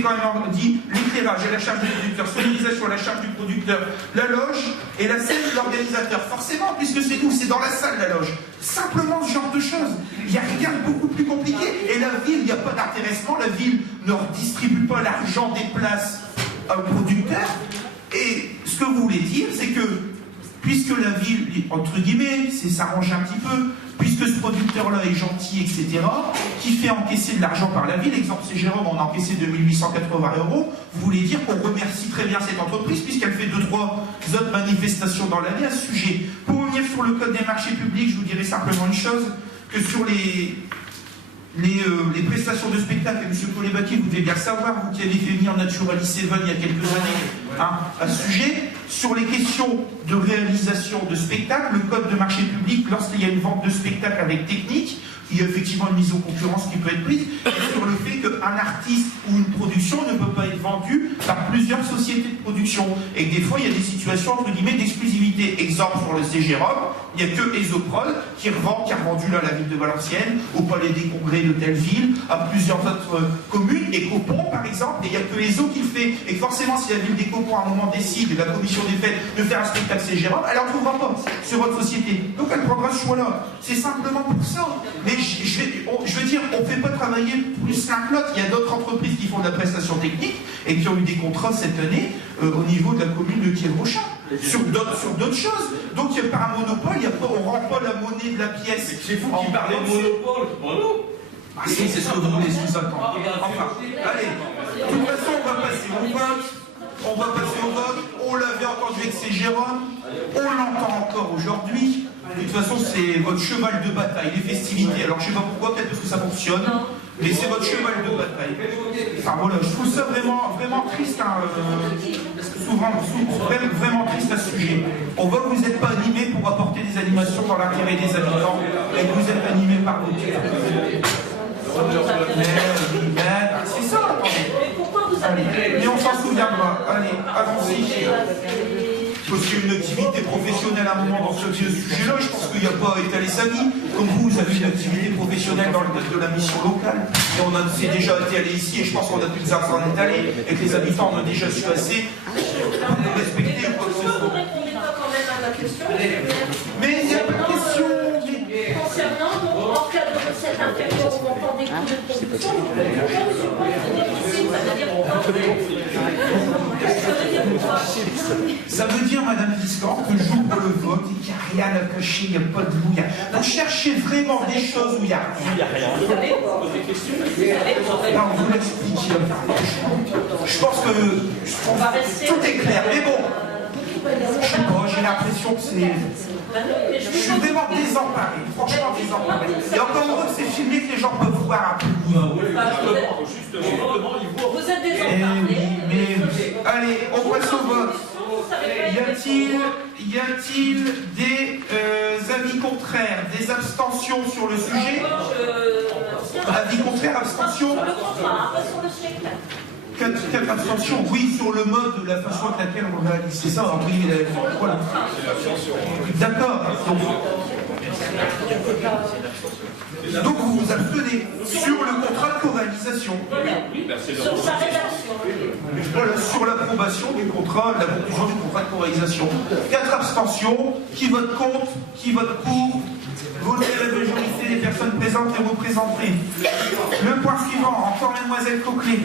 c'est quand même dit l'éclairage à la charge du producteur, sonorisation à la charge du producteur, la loge et la scène de l'organisateur. Forcément, puisque c'est nous, c'est dans la salle la loge. Simplement ce genre de choses. Il n'y a rien de beaucoup plus compliqué. Et la ville, il n'y a pas d'intéressement, la ville ne redistribue pas l'argent des places au producteur. Et ce que vous voulez dire, c'est que puisque la ville, entre guillemets, s'arrange un petit peu, puisque ce producteur-là est gentil, etc., qui fait encaisser de l'argent par la ville, exemple c'est Jérôme, on a encaissé 2880 €, vous voulez dire qu'on remercie très bien cette entreprise, puisqu'elle fait 2-3 autres manifestations dans l'année à ce sujet. Pour revenir sur le code des marchés publics, je vous dirais simplement une chose, que sur les prestations de spectacle, et M. Colébaki, vous devez bien le savoir, vous qui avez fait venir Naturally Seven il y a quelques années à ce sujet, sur les questions de réalisation de spectacle, le code de marché public, lorsqu'il y a une vente de spectacle avec technique, il y a effectivement une mise en concurrence qui peut être prise, et sur le fait qu'un artiste ou une production ne peut pas être vendue par plusieurs sociétés de production, et que des fois il y a des situations entre guillemets d'exclusivité. Exemple sur le CGROM, il n'y a que Esoprod qui a vendu là la ville de Valenciennes, au Palais des Congrès de telle ville, à plusieurs autres communes, et Copon par exemple, et il n'y a que Eso qui le fait, et que forcément si la ville des Copons à un moment décide, la commission des fêtes, de faire un spectacle CGROM, elle n'en trouvera pas sur votre société, donc elle prendra ce choix-là. C'est simplement pour ça. Mais je veux dire, on ne fait pas travailler plus l'un que l'autre. Il y a d'autres entreprises qui font de la prestation technique et qui ont eu des contrats cette année au niveau de la commune de Kiel-Rochat, sur d'autres choses. Donc il n'y a pas un monopole, on ne rend pas la monnaie de la pièce. C'est vous qui parlez de monopole, Ah si, c'est ce que vous voulez sous-entendre. Enfin, allez, de toute façon, on va passer au vote. On va passer au vote. On l'avait entendu avec ces Jérôme. On l'entend encore aujourd'hui. De toute façon, c'est votre cheval de bataille, les festivités. Alors, je ne sais pas pourquoi, peut-être parce que ça fonctionne, mais c'est votre cheval de bataille. Enfin, voilà, je trouve ça vraiment, vraiment triste, hein, vraiment triste à ce sujet. On voit que vous n'êtes pas animé pour apporter des animations dans l'intérêt des habitants, et que vous êtes animé par vos cœurs. C'est ça, attendez. Mais on s'en souviendra. Allez, allons-y. Parce qu'il y a une activité professionnelle à un moment dans ce sujet-là, je pense qu'il n'y a pas à étaler sa vie. Comme vous avez une activité professionnelle dans le cadre de la mission locale, et on s'est déjà étalé ici, et je pense qu'on a plus besoin de s'en étaler, et que les habitants ont déjà su assez pour nous respecter ou quoi que ce soit. Vous répondez pas quand même à ma question. Mais il n'y a pas de question. Concernant, donc, en cas de recette inférieure au montant des coûts de production, vous pouvez pas supporter des déficits, ça veut dire quoi? Ça veut dire, Madame Discord, que j'ouvre le vote et qu'il n'y a rien à cacher, il n'y a pas de vous. Vous cherchez vraiment des choses où il n'y a rien. Non, vous l'expliquez. Je pense que tout est clair. Mais bon, je sais pas, j'ai l'impression que c'est... Je suis vraiment désemparé, franchement désemparé. Et encore heureux que c'est filmé, que les gens peuvent voir un peu. Justement, vous êtes désemparé. Mais allez, on passe au vote. Y a-t-il des avis contraires, des abstentions sur le sujet? Avis contraires, abstention? Sur le contrat, pas sur le spectacle. 4 abstentions, oui, sur le mode, la façon avec laquelle on réalise. C'est ça, oui, voilà. D'accord. Donc vous vous abstenez sur le contrat de co-réalisation. Sur sa rédaction. Voilà, sur l'approbation du contrat, la conclusion du contrat de co-réalisation. 4 abstentions. Qui vote contre? Qui vote pour? Votez la majorité des personnes présentes et représentées. Le point suivant, encore Mademoiselle Coquelet.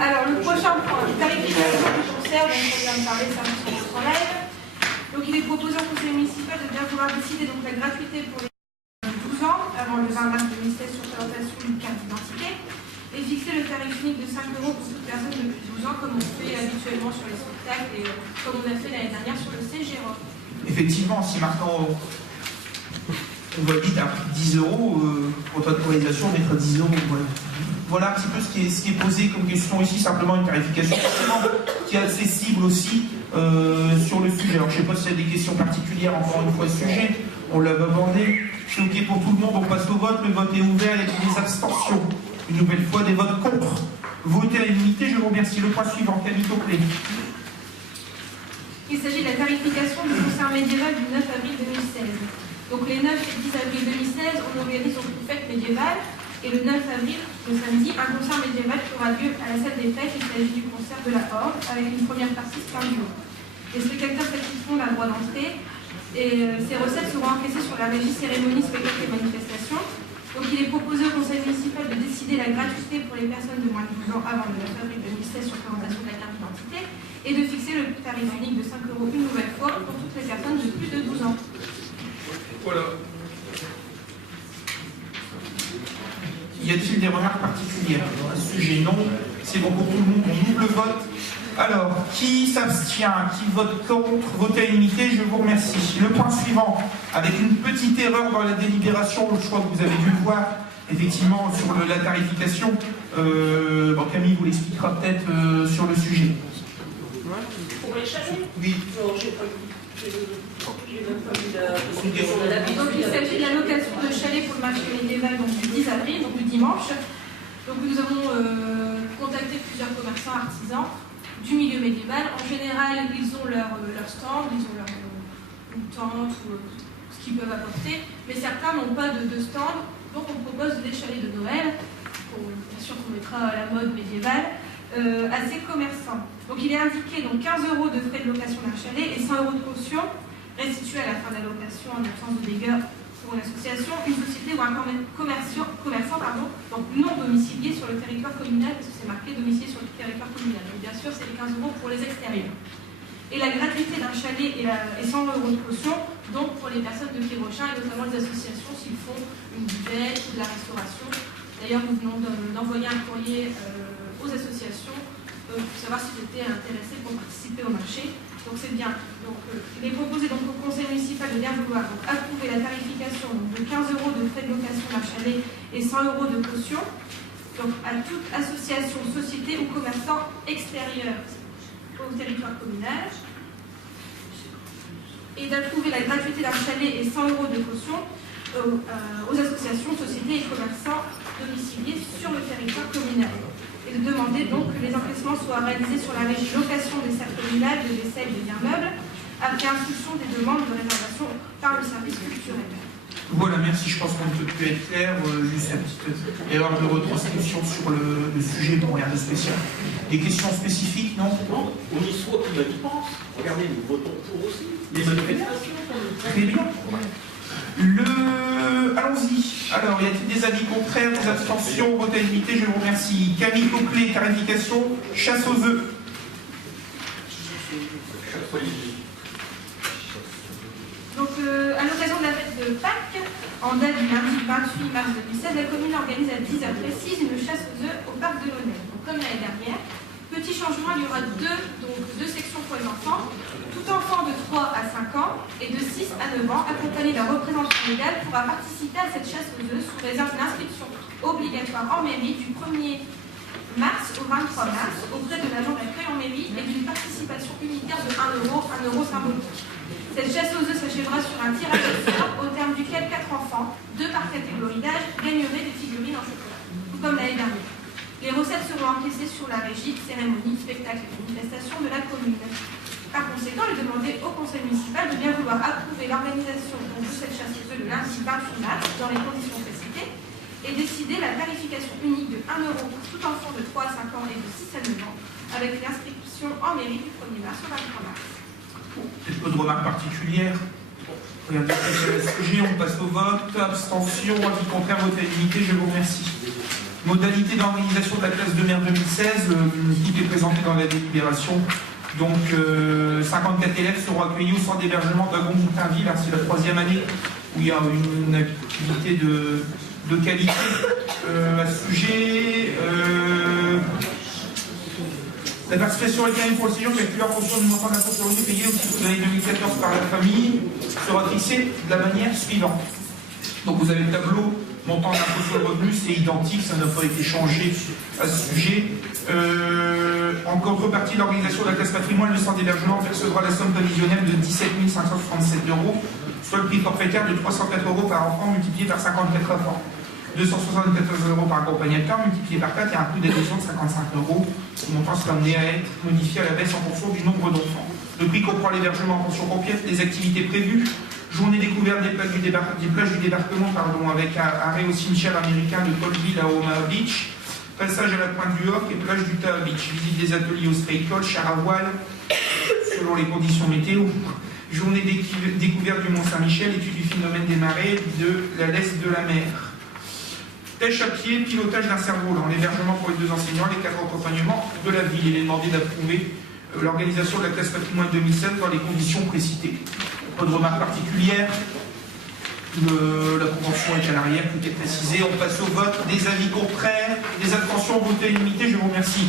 Alors, le prochain point, tarification du concert, dont on vient de parler, ça me semble en live. Donc, il est proposé au conseil municipal de bien vouloir décider donc la gratuité pour les 12 ans, avant le 20 mars 2016 sur présentation d'une carte d'identité, et fixer le tarif unique de 5 € pour toute personne de plus de 12 ans, comme on fait habituellement sur les spectacles et comme on a fait l'année dernière sur le CGROM. Effectivement, si maintenant on valide un prix de 10 €, contrat de co-réalisation, on mettra 10 €. Voilà un petit peu ce qui est posé comme question ici, simplement une tarification qui est accessible aussi sur le sujet. Alors je ne sais pas s'il y a des questions particulières encore une fois ce sujet, on l'avait abordé. C'est ok pour tout le monde, on passe au vote, le vote est ouvert, il y a des abstentions. Une nouvelle fois des votes contre. Votez à l'unité, je vous remercie. Le point suivant, Camille Coquelet. Il s'agit de la tarification du concert médiéval du 9 avril 2016. Donc les 9 et 10 avril 2016, on organise donc une fête médiévale. Et le 9 avril, le samedi, un concert médiéval qui aura lieu à la salle des fêtes. Il s'agit du concert de la Horde, avec une première partie fin du jour. Les spectateurs satisfont la droit d'entrée. Et ces recettes seront encaissées sur la régie cérémonie, spectacle et manifestation. Donc il est proposé au conseil municipal de décider la gratuité pour les personnes de moins de 12 ans avant le 9 avril 2016 sur présentation de la carte d'identité et de fixer le tarif unique de 5 € une nouvelle fois pour toutes les personnes de plus de 12 ans. Voilà. Y a-t-il des remarques particulières à ce sujet? Non. C'est bon pour tout le monde. On ouvre le vote. Alors, qui s'abstient? Qui vote contre? Vote à l'unité, je vous remercie. Le point suivant, avec une petite erreur dans la délibération, je crois que vous avez dû le voir, effectivement, sur la tarification. Camille vous l'expliquera peut-être sur le sujet. Pour les chalets? Oui. Non, j'ai pas vu. J'ai même pas vu la Donc il s'agit de la location de chalet pour le marché médiéval donc, du 10 avril, donc du dimanche. Donc nous avons contacté plusieurs commerçants artisans du milieu médiéval. En général, ils ont leur stand, ils ont leur tente ou ce qu'ils peuvent apporter, mais certains n'ont pas de stand, donc on propose des chalets de Noël, bien sûr qu'on mettra à la mode médiévale, à ces commerçants. Donc il est indiqué donc 15 € de frais de location d'un chalet et 100 € de caution restituée à la fin de la location en absence de dégâts pour une association, une société ou un commerçant donc non domicilié sur le territoire communal, parce que c'est marqué domicilié sur le territoire communal. Donc bien sûr, c'est les 15 € pour les extérieurs. Et la gratuité d'un chalet et 100 € de caution, donc pour les personnes de Pirochin et notamment les associations s'ils font une buvette ou de la restauration. D'ailleurs, nous venons d'envoyer un courrier aux associations pour savoir s'ils étaient intéressés pour participer au marché. Donc c'est bien. Donc, il est proposé donc au conseil municipal de bien vouloir donc, approuver la tarification donc, de 15 € de frais de location d'un chalet et 100 € de caution donc, à toute association, société ou commerçant extérieur au territoire communal. Et d'approuver la gratuité d'un chalet et 100 € de caution aux associations, sociétés et commerçants domiciliés sur le territoire communal. Et de demander donc que les encaissements soient réalisés sur la régie location des salles communales, de vaisselle et des biens meubles, après instruction des demandes de réservation par le service culturel. Voilà, merci. Je pense qu'on ne peut plus être clair. Juste une petite erreur de retranscription sur le sujet pour rien de spécial. Des questions spécifiques, non? Non, on y soit qui y pense. Regardez, nous votons pour aussi. Les manifestations. Très bien. Allons-y. Alors, y a-t-il des avis contraires, des abstentions, vote à l'unité? Je vous remercie. Camille Coquelet, tarification, chasse aux œufs. Donc, à l'occasion de la fête de Pâques, en date du lundi 28 mars 2016, la commune organise à 10 h précises une chasse aux œufs au parc de l'Honneur. Donc, comme l'année dernière, petit changement, il y aura deux sections pour les enfants. Tout enfant de 3 à 5 ans et de 6 à 9 ans, accompagné d'un représentant légal, pourra participer à cette chasse aux œufs sous réserve d'une inscription obligatoire en mairie du 1er mars au 23 mars auprès de l'agent d'accueil en mairie et d'une participation unitaire de 1 €, 1 € symbolique. Cette chasse aux œufs s'achèvera sur un tirage au sort au terme duquel 4 enfants, 2 par catégorie d'âge, gagneraient des figurines en chocolat, tout comme l'année dernière. Les recettes seront encaissées sur la régie, cérémonie, spectacle et manifestation de la commune. Par conséquent, il est demandé au conseil municipal de bien vouloir approuver l'organisation de cette chasse aux œufs le lundi 28 mars dans les conditions précitées et décider la tarification unique de 1 € pour tout enfant de 3 à 5 ans et de 6 à 9 ans avec l'inscription en mairie du 1er mars au 23 mars. Peut-être pas de remarques particulières. Regardez le sujet, on passe au vote. Abstention, avis contraire, vote à l'unité, je vous remercie. Modalité d'organisation de la classe de mer 2016, qui est présenté dans la délibération. Donc 54 élèves seront accueillis au centre d'hébergement d'Agon-Moutainville. C'est la 3e année où il y a une activité de qualité à ce sujet. La participation est pour le séjour calculée en fonction du montant de l'impôt sur le revenu payé au titre de l'année 2014 par la famille sera fixée de la manière suivante. Donc vous avez le tableau montant d'impôt sur le revenu, c'est identique, ça n'a pas été changé à ce sujet. En contrepartie de l'organisation de la classe patrimoine, le centre d'hébergement percevra la somme prévisionnelle de 17 567 €, soit le prix forfaitaire de 304 € par enfant multiplié par 54 enfants. 274 € par accompagnateur multiplié par 4 et un coût d'adhésion de 55 €. Ce montant sera amené à être modifié à la baisse en fonction du nombre d'enfants. Le prix comprend l'hébergement en pension complète, les activités prévues Journée découverte des plages du débarquement, avec arrêt au cimetière américain de Colville à Omaha Beach, passage à la pointe du Hoc et plage du Taha Beach, visite des ateliers au straight code, char à voile, selon les conditions météo. Journée découverte du Mont-Saint-Michel, étude du phénomène des marées de la laisse de la mer. Pêche à pied, pilotage d'un cerf-volant, l'hébergement pour les 2 enseignants, les 4 accompagnements de la ville. Il est demandé d'approuver l'organisation de la classe patrimoine 2016 dans les conditions précitées. Pas de remarques particulières. La convention est à l'arrière, tout est précisé. On passe au vote. Des avis contraires, des abstentions, vote à l'unanimité. Je vous remercie.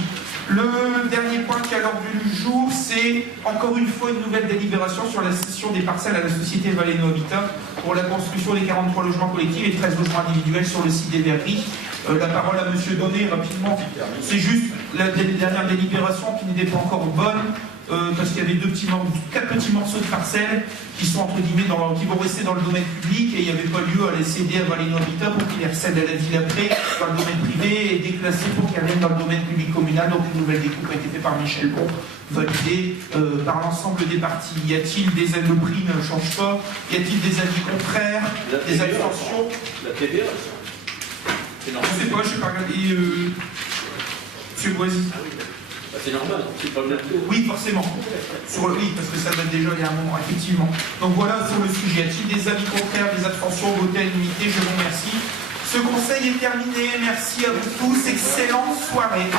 Le dernier point qui est à l'ordre du jour, c'est encore une fois une nouvelle délibération sur la cession des parcelles à la société Valeno Habitat pour la construction des 43 logements collectifs et 13 logements individuels sur le site des Verreries. La parole à M. Donnet, rapidement. C'est juste la dernière délibération qui n'était pas encore bonne, parce qu'il y avait 4 petits morceaux de parcelles qui sont entre guillemets qui vont rester dans le domaine public, et il n'y avait pas lieu à les céder à Valeno Habitat pour qu'ils les recèdent à la ville après dans le domaine privé et déclassés pour qu'ils reviennent dans le domaine public communal. Donc une nouvelle découpe a été faite par Michel Bon, validée par l'ensemble des parties. Y a-t-il des avis? Le prix ne change pas. Y a-t-il des avis contraires, des abstentions? La TVA. C'est normal. Je sais pas, je n'ai pas regardé. Monsieur Boisy. C'est normal, c'est pas le même taux. Oui, forcément. Oui, parce que ça date déjà il y a un moment, effectivement. Donc voilà sur le sujet. Y a-t-il des avis contraires, des abstentions? Votez à l'unité, je vous remercie. Ce conseil est terminé. Merci à vous tous. Excellente soirée.